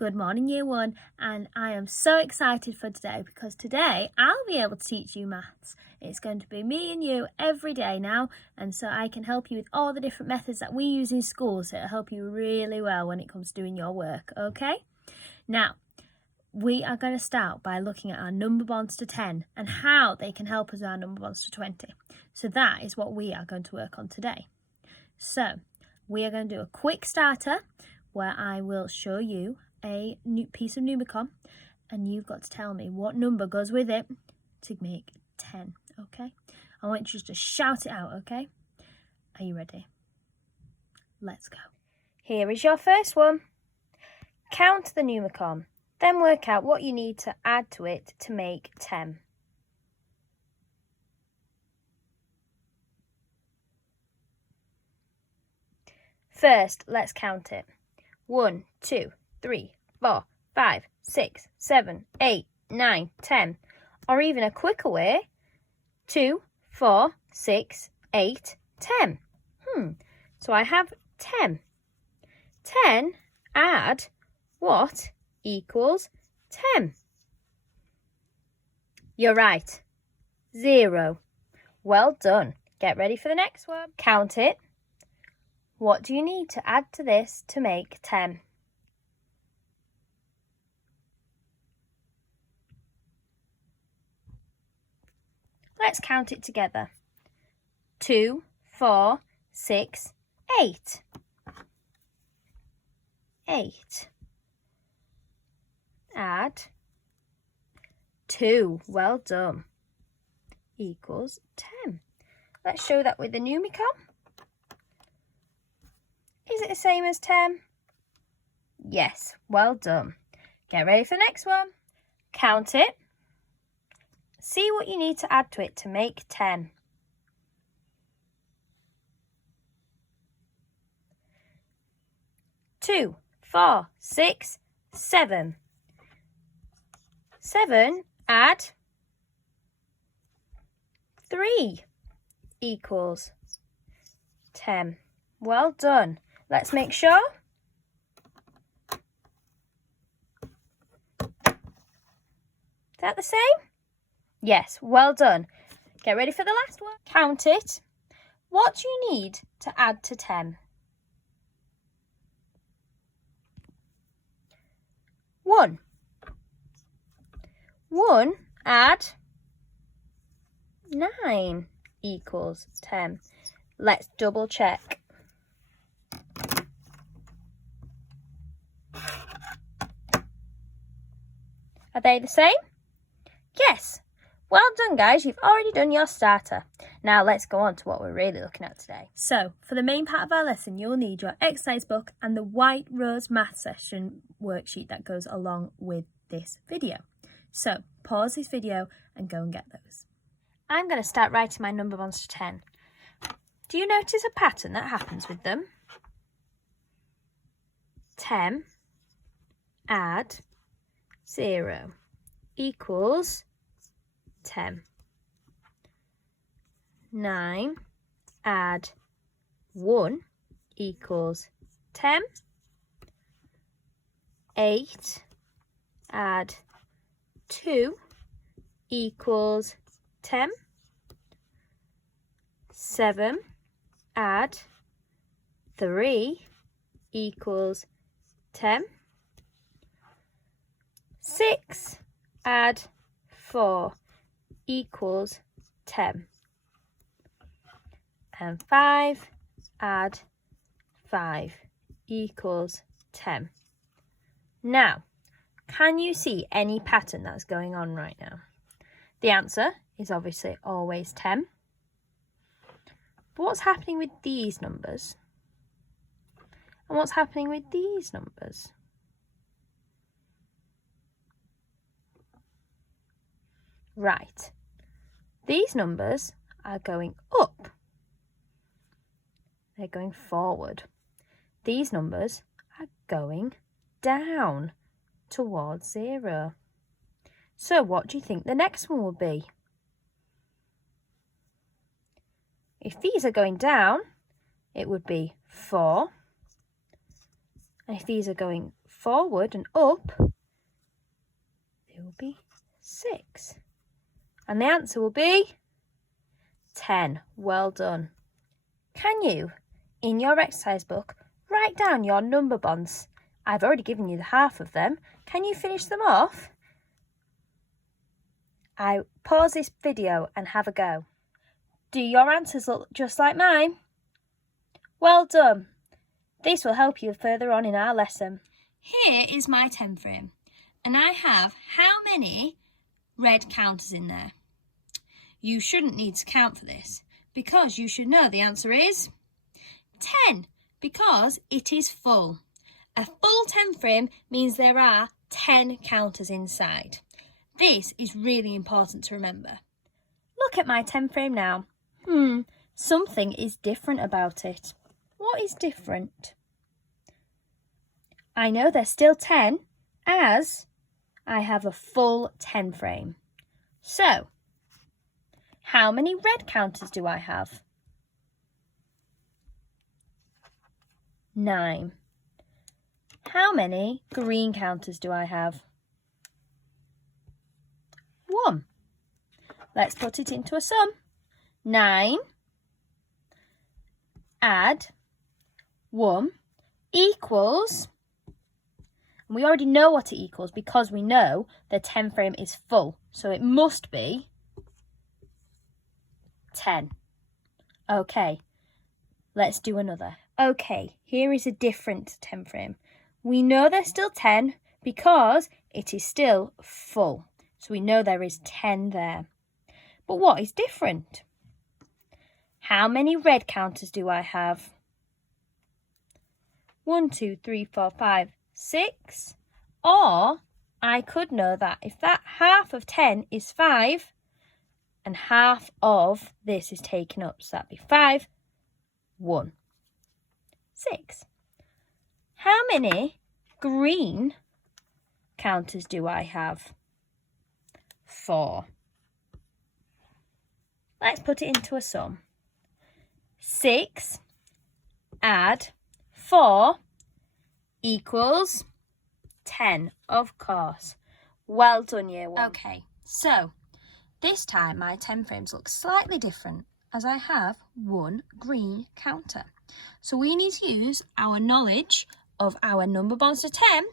Good morning, Year 1, and I am so excited for today because today I'll be able to teach you maths. It's going to be me and you every day now, and so I can help you with all the different methods that we use in school, so it'll help you really well when it comes to doing your work, okay? Now, we are going to start by looking at our number bonds to 10 and how they can help us with our number bonds to 20. So that is what we are going to work on today. So, we are going to do a quick starter where I will show you a new piece of numicon and you've got to tell me what number goes with it to make 10, okay? I want you just to shout it out, okay? Are you ready? Let's go. Here is your first one. Count the numicon, then work out what you need to add to it to make 10. First, let's count it. 1, 2, 3, 4, 5, 6, 7, 8, 9, 10. Or even a quicker way, 2, 4, 6, 8, 10. So I have 10. 10 add what equals 10? You're right. 0. Well done. Get ready for the next one. Count it. What do you need to add to this to make 10? Let's count it together. 2, 4, 6, 8. 8. Add 2. Well done. Equals 10. Let's show that with the numicon. Is it the same as 10? Yes, well done. Get ready for the next one. Count it. See what you need to add to it to make 10. Two, 4, 6, 7. 7 add 3 equals 10. Well done. Let's make sure. Is that the same? Yes, well done. Get ready for the last one. Count it. What do you need to add to 10? 1. 1 add 9 equals 10. Let's double check. Are they the same? Yes. Well done, guys. You've already done your starter. Now let's go on to what we're really looking at today. So, for the main part of our lesson, you'll need your exercise book and the White Rose math session worksheet that goes along with this video. So, pause this video and go and get those. I'm going to start writing my number bonds to 10. Do you notice a pattern that happens with them? 10 add 0 equals 10. 9 add 1 equals 10. 8 add 2 equals 10. 7 add 3 equals 10. 6 add 4 equals 10. And 5 add 5 equals 10. Now, can you see any pattern that's going on right now? The answer is obviously always 10. But what's happening with these numbers? And what's happening with these numbers? Right, these numbers are going up. They're going forward. These numbers are going down towards 0. So what do you think the next one will be? If these are going down, it would be 4. And if these are going forward and up, there will be 6. And the answer will be 10. Well done. Can you, in your exercise book, write down your number bonds? I've already given you the half of them. Can you finish them off? I pause this video and have a go. Do your answers look just like mine? Well done. This will help you further on in our lesson. Here is my 10 frame, and I have how many red counters in there? You shouldn't need to count for this, because you should know the answer is 10, because it is full. A full 10 frame means there are 10 counters inside. This is really important to remember. Look at my 10 frame now. Something is different about it. What is different? I know there's still 10 as I have a full 10 frame. So, how many red counters do I have? 9. How many green counters do I have? 1. Let's put it into a sum. 9 add 1 equals, and we already know what it equals because we know the 10 frame is full, so it must be 10. Okay, let's do another. Okay, here is a different 10 frame. We know there's still 10 because it is still full, so we know there is 10 there. But what is different? How many red counters do I have? 1, 2, 3, 4, 5, 6. Or I could know that if that half of 10 is 5 and half of this is taken up, so that'd be 5, 1, 6. How many green counters do I have? 4. Let's put it into a sum. 6 add 4 equals 10, of course. Well done, year 1. Okay, so this time my 10 frames look slightly different as I have 1 green counter. So we need to use our knowledge of our number bonds to 10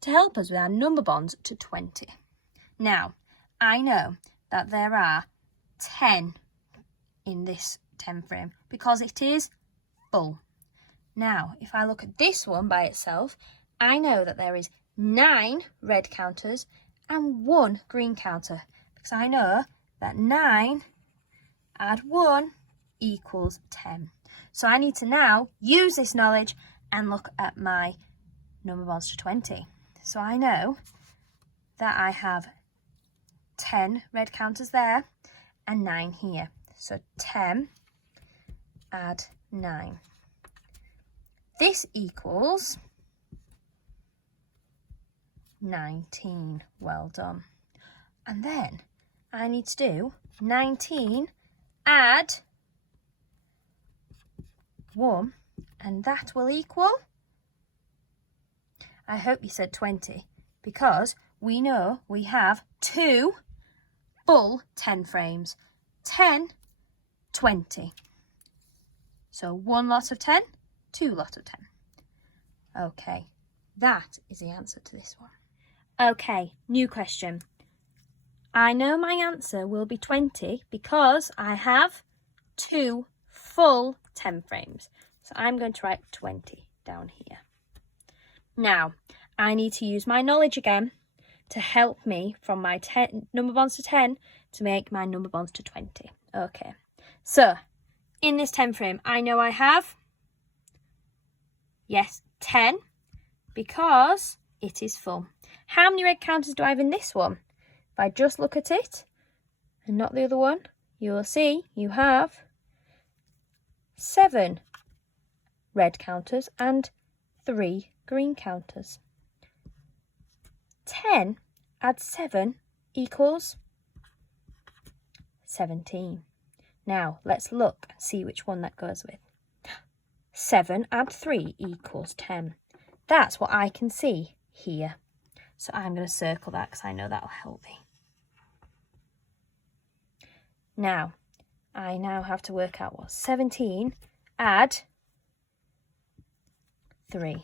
to help us with our number bonds to 20. Now, I know that there are 10 in this 10 frame because it is full. Now, if I look at this one by itself, I know that there is 9 red counters and 1 green counter because I know that 9 add 1 equals 10. So I need to now use this knowledge and look at my number bonds to 20. So I know that I have 10 red counters there and 9 here. So 10 add 9. This equals 19. Well done. And then I need to do 19 add 1, and that will equal, I hope you said 20, because we know we have 2 full 10 frames. 10, 20. So 1 lot of 10, 2 lot of 10. Okay, that is the answer to this one. Okay, new question. I know my answer will be 20 because I have 2 full 10 frames. So I'm going to write 20 down here. Now, I need to use my knowledge again to help me from my 10 number bonds to 10 to make my number bonds to 20. Okay, so in this 10 frame, I know I have, yes, 10 because it is full. How many red counters do I have in this one? If I just look at it and not the other one, you will see you have 7 red counters and 3 green counters. 10 add 7 equals 17. Now let's look and see which one that goes with. 7 add 3 equals 10. That's what I can see here. So I'm going to circle that because I know that'll help me. Now, I now have to work out what 17 add 3.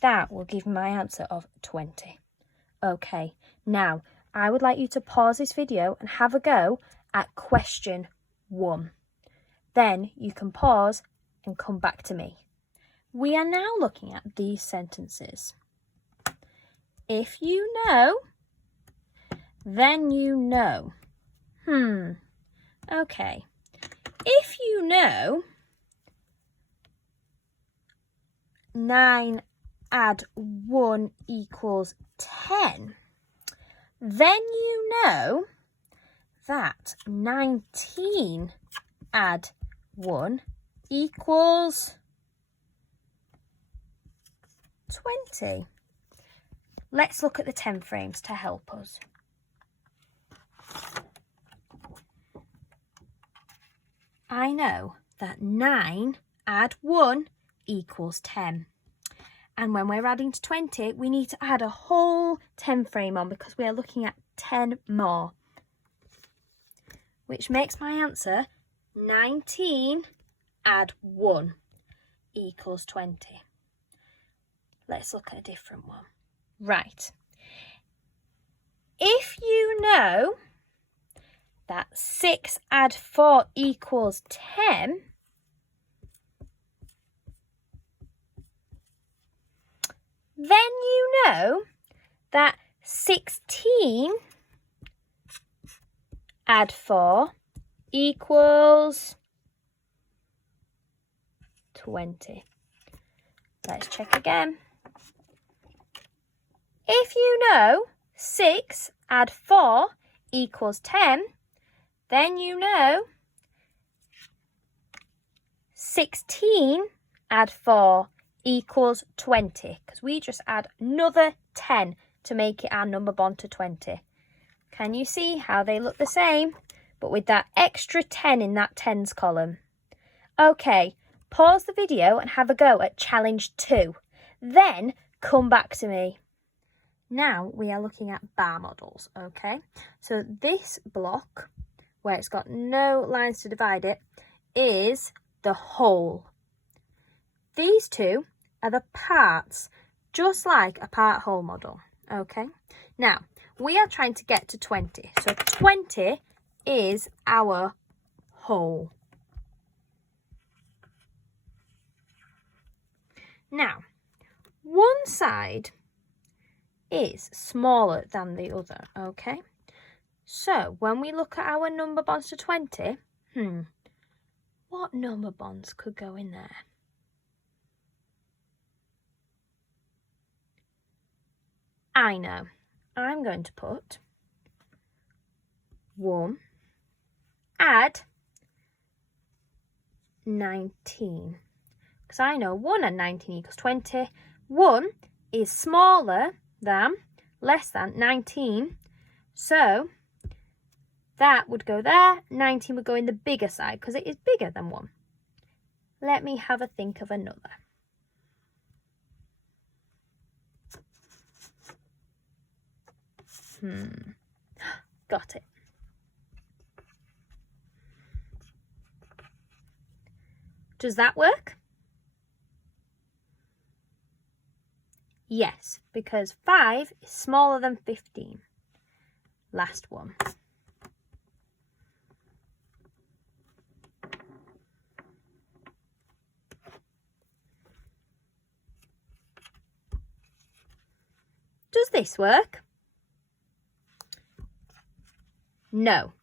That will give me my answer of 20. Okay, now I would like you to pause this video and have a go at question 1. Then you can pause and come back to me. We are now looking at these sentences. If you know, then you know. Okay. If you know 9 add 1 equals 10, then you know that 19 add 1 equals 20. Let's look at the 10 frames to help us. I know that 9 add 1 equals 10. And when we're adding to 20, we need to add a whole 10 frame on because we are looking at 10 more. Which makes my answer 19 add 1 equals 20. Let's look at a different one. Right. If you know that 6 add 4 equals 10, then you know that 16 add 4 equals 20. Let's check again. If you know 6 add 4 equals 10, then you know 16 add 4 equals 20, because we just add another 10 to make it our number bond to 20. Can you see how they look the same, but with that extra 10 in that tens column? Okay, pause the video and have a go at challenge 2. Then come back to me. Now we are looking at bar models, okay? So this block, where it's got no lines to divide it, is the whole. These two are the parts, just like a part-whole model, okay? Now, we are trying to get to 20. So 20 is our whole. Now, one side is smaller than the other, okay? So when we look at our number bonds to 20, what number bonds could go in there? I know. I'm going to put 1 add 19. Because I know 1 and 19 equals 20. 1 is smaller than, less than 19. So that would go there. 19 would go in the bigger side because it is bigger than 1. Let me have a think of another. Got it. Does that work? Yes, because 5 is smaller than 15. Last one. Does this work? No,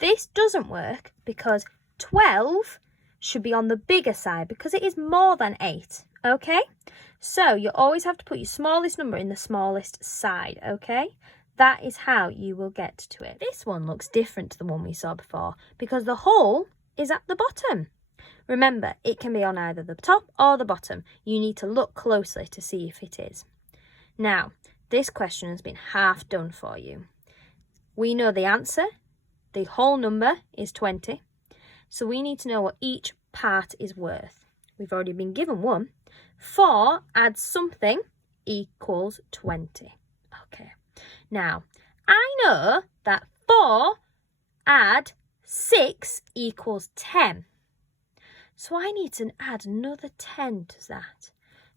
this doesn't work because 12 should be on the bigger side because it is more than 8, okay? So you always have to put your smallest number in the smallest side, okay? That is how you will get to it. This one looks different to the one we saw before because the whole is at the bottom. Remember, it can be on either the top or the bottom. You need to look closely to see if it is. Now, this question has been half done for you. We know the answer, the whole number is 20, so we need to know what each part is worth. We've already been given 1. 4 adds something equals 20. Okay, now I know that 4 add 6 equals 10. So I need to add another 10 to that.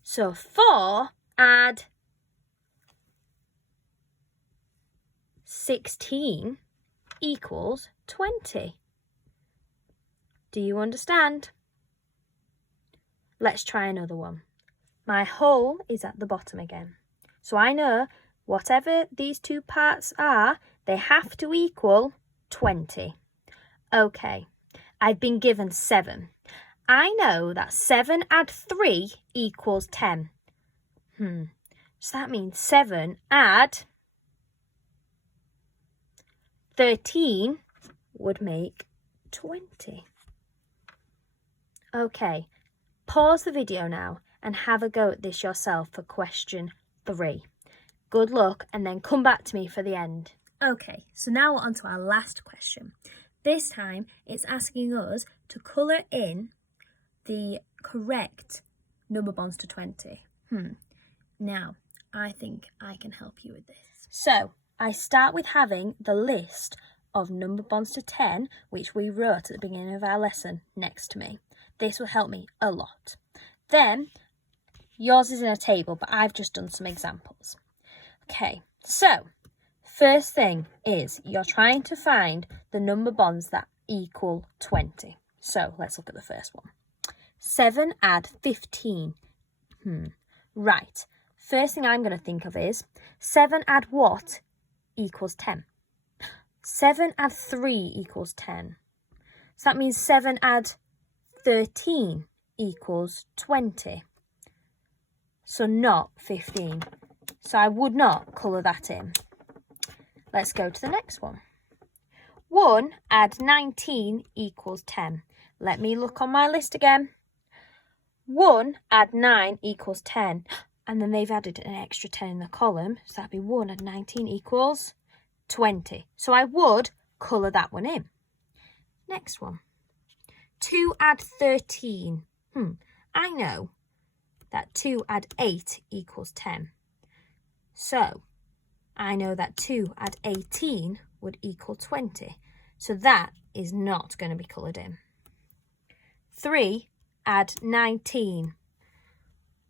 So 4 add 16 equals 20. Do you understand? Let's try another one. My whole is at the bottom again. So I know whatever these two parts are, they have to equal 20. Okay, I've been given 7. I know that 7 add 3 equals 10. So that means 7 add 13 would make 20. Okay, pause the video now and have a go at this yourself for question 3. Good luck, and then come back to me for the end. Okay, so now we're on to our last question. This time it's asking us to colour in the correct number bonds to 20. Now, I think I can help you with this. So, I start with having the list of number bonds to 10, which we wrote at the beginning of our lesson, next to me. This will help me a lot. Then, yours is in a table, but I've just done some examples. Okay, so, first thing is you're trying to find the number bonds that equal 20. So, let's look at the first one. 7 add 15. Right. First thing I'm going to think of is 7 add what equals 10? 7 add 3 equals 10. So that means 7 add 13 equals 20. So not 15. So I would not colour that in. Let's go to the next one. 1 add 19 equals 10. Let me look on my list again. 1 add 9 equals 10. And then they've added an extra 10 in the column. So that'd be 1 add 19 equals 20. So I would colour that one in. Next one. 2 add 13. I know that 2 add 8 equals 10. So I know that 2 add 18 would equal 20. So that is not going to be coloured in. 3 add 19.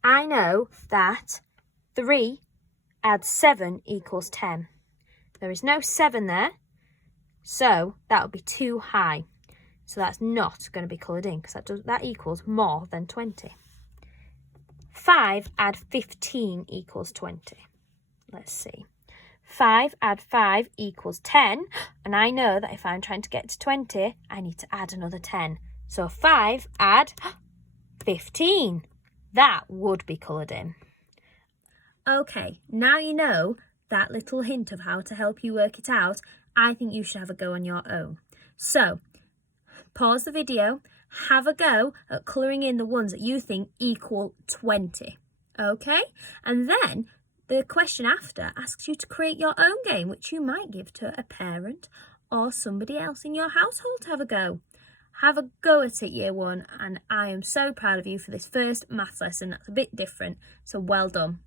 I know that 3 add 7 equals 10. There is no 7 there, so that would be too high. So that's not going to be coloured in because that equals more than 20. 5 add 15 equals 20. Let's see. 5 add 5 equals 10, and I know that if I'm trying to get to 20, I need to add another 10. So 5 add 15. That would be coloured in. Okay, now you know that little hint of how to help you work it out. I think you should have a go on your own. So, pause the video, have a go at colouring in the ones that you think equal 20. Okay? And then the question after asks you to create your own game, which you might give to a parent or somebody else in your household to have a go. Have a go at it, Year 1, and I am so proud of you for this first maths lesson. That's a bit different, so well done.